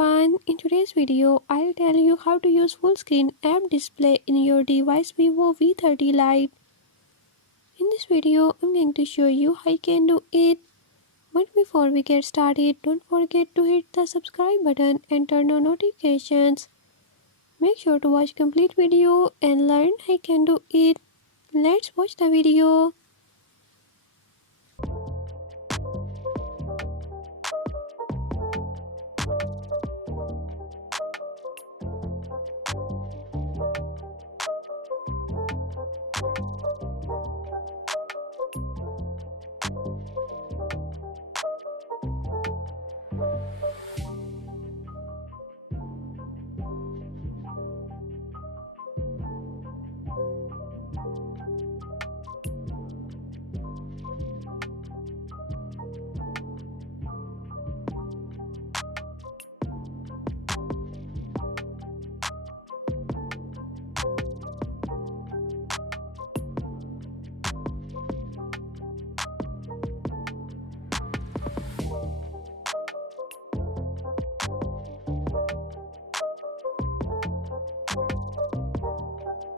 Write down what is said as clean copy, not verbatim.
everyone, in today's video I'll tell you how to use full screen app display in your device Vivo V30 Lite. In this video I'm going to show you how you can do it. But before we get started, don't forget to hit the subscribe button and turn on notifications. Make sure to watch complete video and learn how you can do it. Let's watch the video.